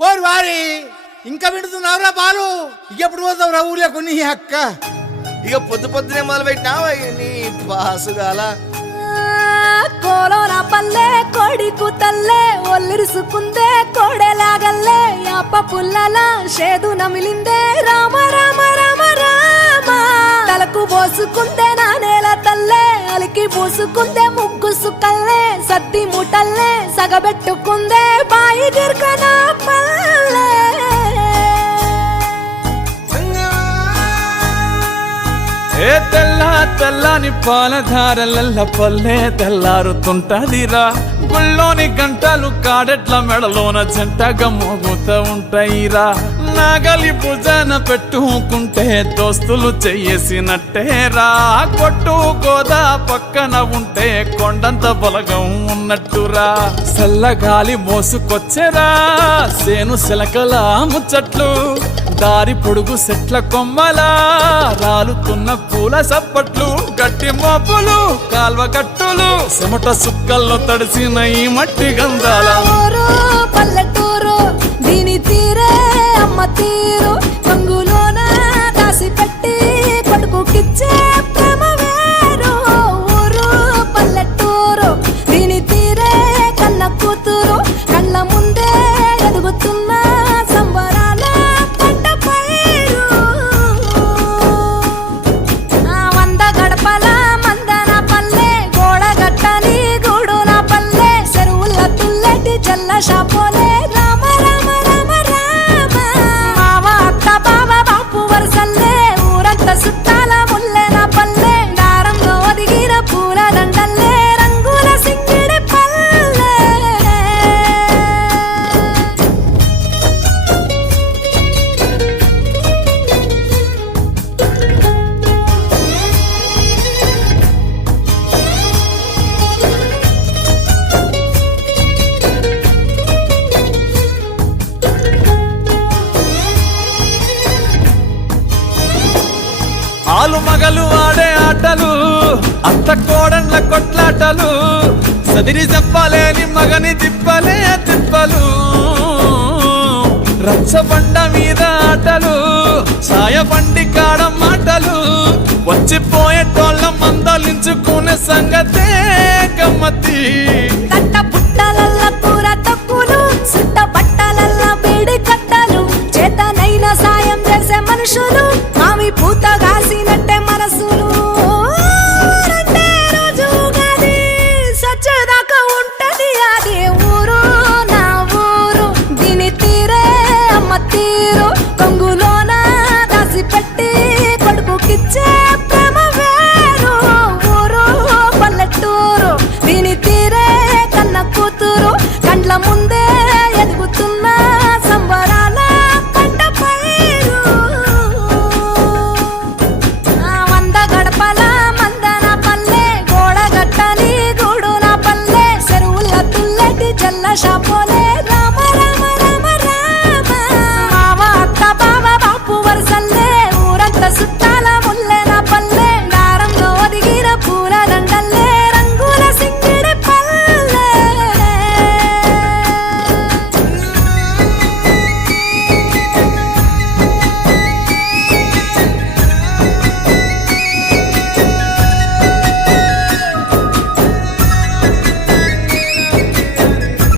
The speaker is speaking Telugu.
ఓరు వారి ఇంకా వింటున్నావురా బాలు ఎప్పుడు పోతావురా ఊళ్ళో కొన్ని అక్క ఇక పొద్దు పొద్దునే మొదలు పెట్టినావా నీ బాసుగాల కోలోన పల్లె కోడి కూతల్లే ఒల్లిరుసుకుందే కోడెలాగల్లే యాప పుల్లల షేదు నమిలిందే రామ రామ రామ రామ తలకు పోసుకుందే నానేల తల్లే అలికి పూసుకుందే ముగ్గు సుక్కల్లే సత్తి మూటల్లే సగబెట్టుకుందే బాయి గిర్కన పల్లె ఏ తెల్ల తెల్లని పాలధారలల్ల పల్లె తెల్లారుతుంటదిరా గుళ్ళోని గంటలు కాడెట్ల మెడలోన జంటగా మోగుతూ ఉంటాయిరా నాగలి భుజాన పెట్టుకుంటే దోస్తులు చెయ్యేసినట్టేరా కొట్టు గోదా పక్కన ఉంటే కొండంత బలగం ఉన్నట్టురా చల్లగాలి మోసుకొచ్చెరా సేను శిలకల ముచ్చట్లు దారి పొడుగు సెట్ల కొమ్మలా రాలుతున్న పూల సప్పట్లు గట్టి మోపులు కాల్వ కట్టులు చెమట సుక్కల్లో తడిసిన ఈ మట్టి గంధాల పల్లెటూరు దీని తీరే అమ్మ తీరు కంగులోన దాసి పెట్టి కొడుకుకిచ్చే ప్రేమ వేరు ఊరు పల్లెటూరు దీని తీరే కన్న కూతురు కళ్ళ ముందే ఎదుగుతున్న సంబరాల పంట పైరు వంద గడపల మందన పల్లె గోడ గట్టని గూడున పల్లె చెరువుల తుల్లెటి జల్ల షాపోలే రామ రామ రామ రామ మావ అత్త బావ బాపు వరసల్లే ఊరంత సుట్టాల ముల్లెన పల్లె దారంలో ఒదిగిన పూల దండల్లే రంగుల సింగిడి పల్లె ఆలు మగలు ఆడే ఆటలు అత్త కోడన్ల కొట్లాటలు సదిరి చెప్పలేని మగని తిప్పలే తిప్పలు రచ్చబండ మీద ఆటలు సాయబండి కాడ మాటలు వచ్చిపోయేటోళ్ళ మందలించుకునే సంగతే గమ్మతి తట్ట పుట్టలల్ల కూర తక్కులు సుట్ట